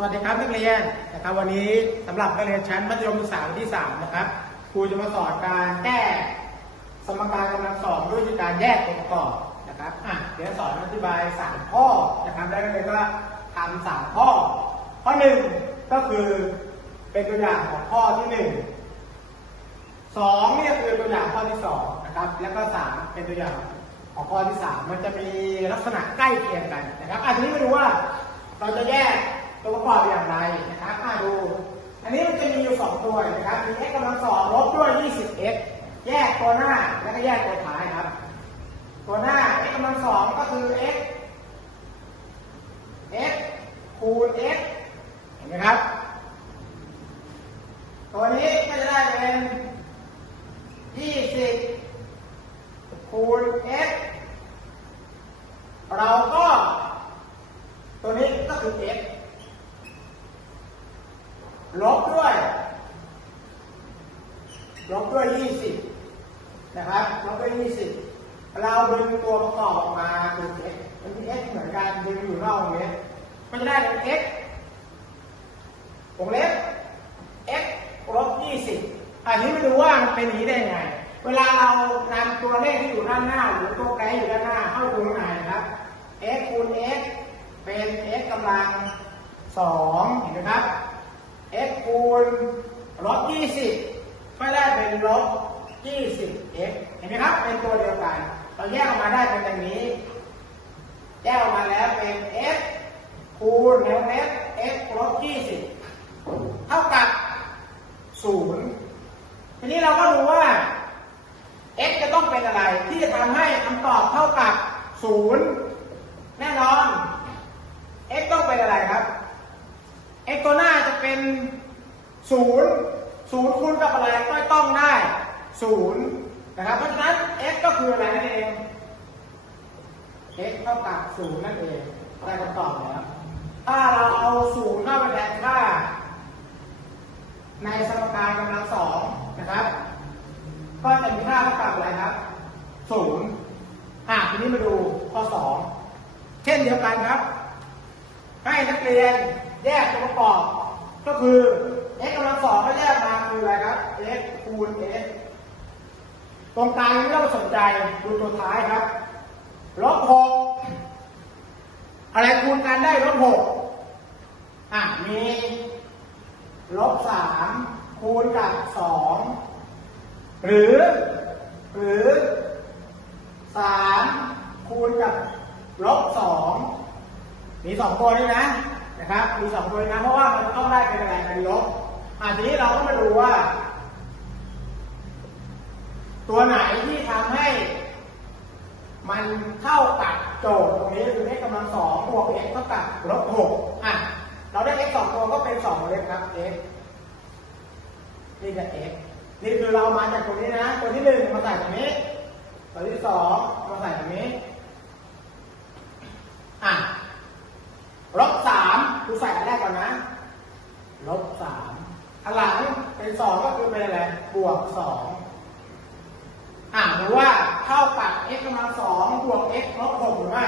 สวัสดีครับนักเรียนนะครับ วันนี้สำหรับนักเรียนชั้นมัธยมศึกษาปีที่ 3 นะครับครูจะมาสอนการแก้สมการกำลังสองด้วยการแยกตัวประกอบนะครับอะเดี๋ยวสอนอธิบาย 3 ข้อนะครับแล้วนักเรียนก็ทำสามข้อ ข้อหนึ่งก็คือเป็นตัวอย่างของข้อที่หนึ่งสองเนี่ยคือตัวอย่างข้อที่สองนะครับ แล้วก็สามเป็นตัวอย่างของข้อที่สามมันจะมีลักษณะใกล้เคียงกันนะครับอันนี้มาดูว่าเราจะแยก ตัวประกอบอย่างไรนะครับมาดู อันนี้มันจะมีอยู่สองตัวนะครับ มี x กำลังสองลบด้วย 20x แยกตัวหน้าแล้วก็แยกตัวท้ายครับ ตัวหน้า x กำลังสองก็คือ x x คูณ x เห็นไหมครับ ตัวนี้ก็จะได้เป็น 20 คูณ x เราก็ ตัวนี้ก็คือ x ลบด้วย ลบด้วย 20 นะครับ ลบด้วย 20 เราดึ งตัวปรอบออกมาคือ x มันมี x เหมือนกันดึงอยู่นอกตรงนี้ก็จะได้เป็น x วงเล็บ x ลบ20อันนี้ไม่รู้ว่ามันเป็นอย่างนี้ได้ยังไง เวลาเรานำตัวเลขที่อยู่ด้านหน้า หรือตัวแปรอยู่ด้านหน้าเข้าดูข้างในนะครับ x คูณ x เป็น x กำลังสองเห็นไหมครับ x คูณลบ20ก็ได้เป็นลบ 20x เห็นไหมครับ เป็นตัวเดียวกัน เราแยกออกมาได้เป็นอย่างนี้ แยกออกมาแล้วเป็น x คูณแล้วเล็บ x ลบ20เท่ากับ0ทีนี้เราก็รู้ว่า x จะต้องเป็นอะไร ที่จะทำให้คำตอบเท่ากับ0แน่นอน x ต้องเป็นอะไรครับ x ตัวหน้าจะเป็น0 0คูณกับอะไรก็ต้องได้0นะครับ เพราะฉะนั้น x ก็คืออะไรนั่นเอง x เท่ากับ0นั่นเองได้คำตอบแล้วถ้าเราเอา0เข้าไปแทนค่า ในสมการกำลังสองนะครับ ก็จะมีค่าเท่ากับอะไรครับ0อะทีนี้มาดูข้อ2เช่นเดียวกันครับ ให้นักเรียนแยกตัวประกอบ ก็คือ x กำลังสองก็แยกมาคืออะไรครับ x คูณ x ตรงกลางไม่ต้องสนใจดูตัวท้ายครับลบหกอะไรคูณกันได้ลบหกอะมีลบสามคูณกับสองหรือ หรือสามคูณกับลบสองมีสองตัวนี้นะนะครับ มีสองตัวนี้นะ เพราะว่ามันต้องได้เป็นอะไรเป็นลบอะทีนี้เราก็มาดูว่า ตัวไหนที่ทำให้ มันเท่ากับโจทย์ตรงนี้คือ x กำลังสองบวก x เท่ากับลบหกอะ เราได้ x สองตัวก็เป็นสองเล็บครับ x นี่คือ x นี่คือเรามาจากตัวนี้นะ ตัวที่หนึ่งมาใส่ตรงนี้ ตัวที่สองมาใส่ตรงนี้ อะลบสามคือใส่อันแรกก่อนนะ ลบสามอันหลังเป็นสองก็คือเป็นอะไร บวกสอง อ่าหรือว่าเท่ากับ x กำลังสองบวก x ลบหกหรือไม่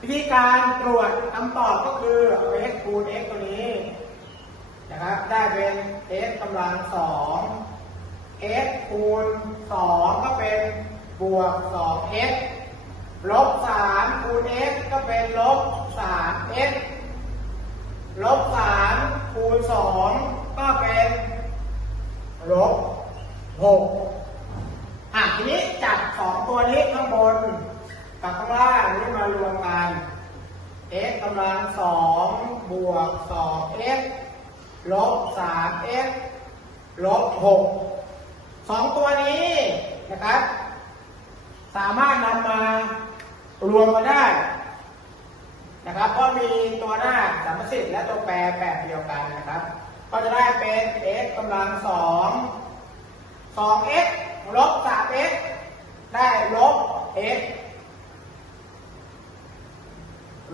วิธีการตรวจคำตอบก็คือ x คูณ x ตัวนี้นะครับได้เป็น x กำลังสอง x คูณสองก็เป็นบวกสอง x ลบสามคูณ x ก็เป็นลบสาม x ลบสามคูณสองก็เป็นลบหก อะทีนี้จับสองตัวนี้ข้างบนกับข้างล่างนี่มารวมกัน x กำลังสองบวกสอง x ลบสาม x ลบหกสองตัวนี้นะครับ สามารถนำมารวมมาได้นะครับเพราะมีตัวหน้าสามสิทธิ์และตัวแปรแบบเดียวกันนะครับ ก็จะได้เป็น x กำลังสอง 2x ลบ 3x ได้ลบ x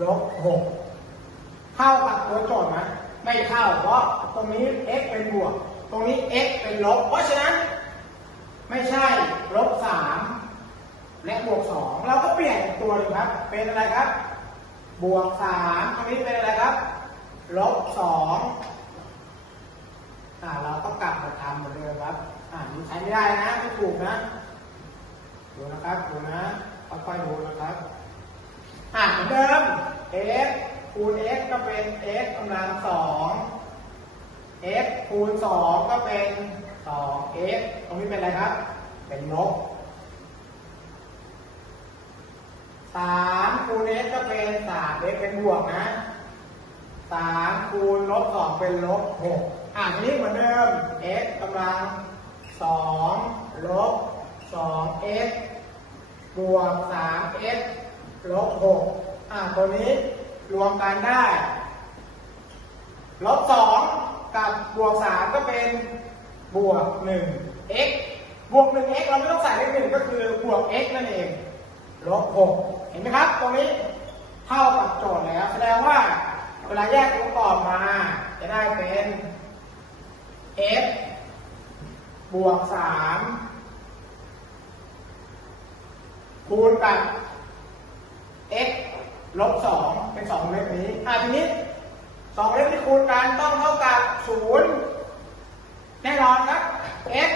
ลบ6เท่ากับตัวโจทย์ไหมไม่เท่าเพราะตรงนี้ x เป็นบวก ตรงนี้ x เป็นลบ เพราะฉะนั้น ไม่ใช่ลบ3และบวก2เราก็เปลี่ยนตัวหนึงครับ เป็นอะไรครับ บวก3ตรงนี้เป็นอะไรครับลบสองอ่าเราก็กลับมาทำเหมือนเดิมครับ อ่านไม่ได้นะไม่ถูกนะดูนะครับดูนะค่อยๆดูนะครับอ่าเหมือนเดิม x คูณ x ก็เป็น x กำลังสอง x คูณสองก็เป็นสอง x ตรงนี้เป็นอะไรครับ เป็นลบสามคูณ x ก็เป็นสาม x เป็นบวกนะสามคูณลบสองเป็นลบหกอ่าทีนี้เหมือนเดิม x กำลัง สองลบสอง x บวกสาม x ลบหกอ่าตัวนี้รวมกันได้ ลบสองกับบวกสามก็เป็นบวกหนึ่ง x บวกหนึ่ง x เราไม่ต้องใส่เลขหนึ่งก็คือบวก x นั่นเอง ลบหกเห็นไหมครับ ตรงนี้เท่ากับโจทย์แล้ว แสดงว่าเวลาแยกตัวประกอบมา จะได้เป็น f บวกสามคูณกับ x ลบสองเป็นสองเลขนี้ อะทีนี้สองเลขที่คูณกันต้องเท่ากับศูนย์แน่นอนครับ x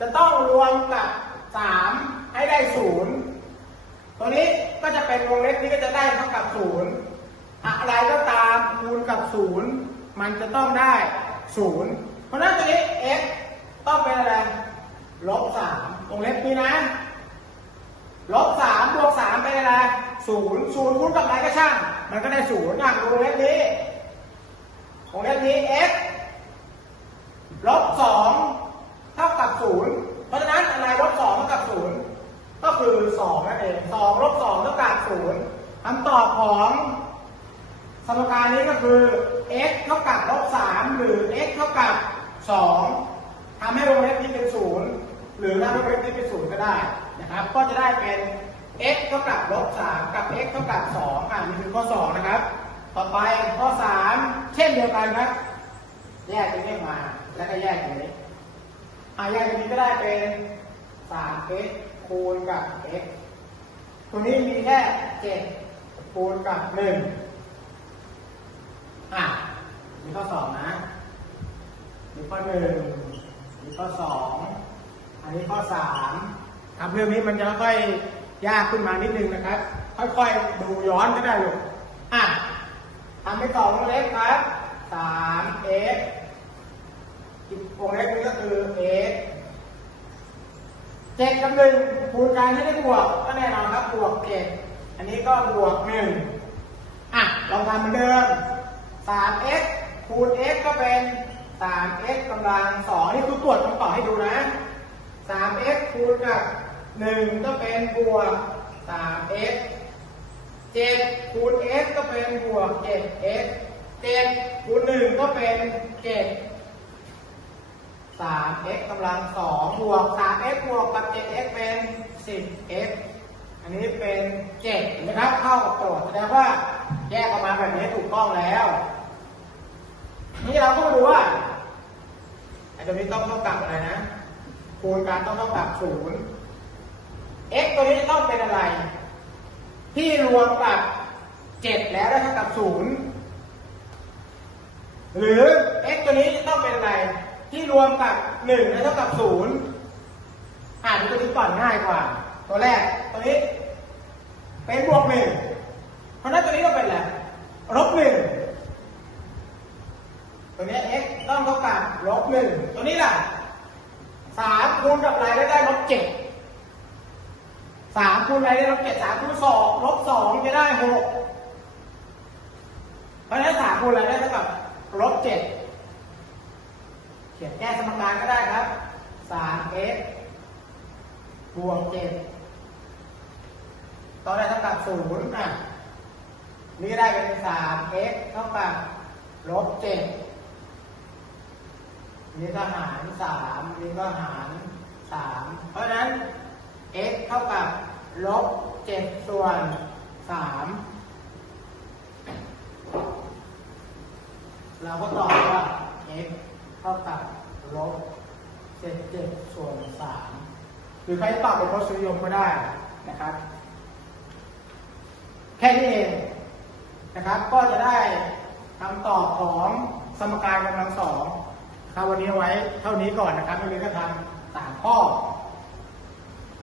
จะต้องรวมกับสามให้ได้ศูนย์ตัวนี้ก็จะเป็นวงเล็บนี้ก็จะได้เท่ากับศูนย์อะไรก็ตามคูณกับศูนย์มันจะต้องได้ศูนย์ เพราะนั้นตัวนี้ x ต้องเป็นอะไร ลบสามวงเล็บนี้นะ ลบสามบวกสามเป็นอะไรศูนย์ศูนย์คูณกับอะไรก็ช่าง มันก็ได้ศูนย์อะวงเล็บนี้วงเล็บนี้ x ลบสองเท่ากับศูนย์เพราะฉะนั้นอะไรลบสองเท่ากับศูนย์ก็คือสองนั่นเองสองลบสองเท่ากับศูนย์คำตอบของสมการนี้ก็คือ x เท่ากับลบสามหรือ x เท่ากับ สองทำให้วงเล็บนี้เป็นศูนย์หรือถ้าวงเล็บนี้เป็นศูนย์ก็ได้นะครับ ก็จะได้เป็น x เท่ากับลบสามกับ x เท่ากับสองอ่านี่คือข้อสองนะครับ ต่อไปข้อสามเช่นเดียวกันครับแยกตรงนี้มาแล้วก็แยกตรงนี้อ่าแยกตรงนี้ก็ได้เป็นสาม x คูณกับ x ตัวนี้มีแค่เจ็ดคูณกับหนึ่งอะมีข้อสองนะ มีข้อหนึ่งมีข้อสองอันนี้ข้อสามทำเรื่องนี้มันจะค่อยยากขึ้นมานิดนึงนะครับ ค่อยๆดูย้อนก็ได้ลูกอะทำไปสองวงเล็บครับสามเอสอีกวงเล็บนึงก็คือเอสเจ็ดกับหนึ่งคูณกันให้ได้บวกก็แน่นอนครับบวกเจ็ดอันนี้ก็บวกหนึ่งอะลองทำเหมือนเดิมสาม x คูณ x ก็เป็น 3x กำลัง2นี่คือตรวจคำตอบให้ดูนะ 3x คูณกับ 1 ก็เป็นบวก 3x 7คูณ x ก็เป็นบวก 7x 7คูณ 1 ก็เป็น 7 3x กำลัง2บวก 3x บวกกับ 7x เป็น 10x อันนี้เป็น7เห็นไหมครับเข้ากับโจทย์แสดงว่าแยกออกมาแบบนี้ถูกต้องแล้ว นี่เราก็มาดูว่า ตัวนี้ต้องเท่ากับอะไรนะ คูณกันต้องเท่ากับศูนย์ x ตัวนี้จะต้องเป็นอะไร ที่รวมกับเจ็ดแล้วได้เท่ากับศูนย์หรือ x ตัวนี้จะต้องเป็นอะไร ที่รวมกับหนึ่งได้เท่ากับศูนย์อ่านตัวนี้ก่อนง่ายกว่า ตัวแรกตัวนี้ เป็นบวกหนึ่งเพราะฉะนั้นตัวนี้ก็เป็นอะไรลบหนึ่งตัวนี้ x ต้องเท่ากับลบหนึ่งตัวนี้ล่ะสามคูณกับอะไรได้ได้ลบเจ็ดสามคูณอะไรได้ลบเจ็ดสามคูณสองลบสองจะได้หกเพราะฉะนั้นสามคูณอะไรได้เท่ากับลบเจ็ดเขียนแก้สมการก็ได้ครับสาม x บวกเจ็ดตอนได้เท่ากับศูนย์อะนี่ได้เป็นสาม x เท่ากับลบเจ็ด นี่ก็หารสามนี่ก็หารสามเพราะฉะนั้น x เท่ากับลบเจ็ดส่วนสามเราก็ตอบว่า x เท่ากับลบเจ็ดเจ็ดส่วนสามหรือใครตอบเป็นทศนิยมก็ได้นะครับ แค่นี้เองนะครับก็จะได้คำตอบของสมการกำลังสอง ถ้าวันนี้ไว้เท่านี้ก่อนนะครับนักเรียนก็ทำสามข้อ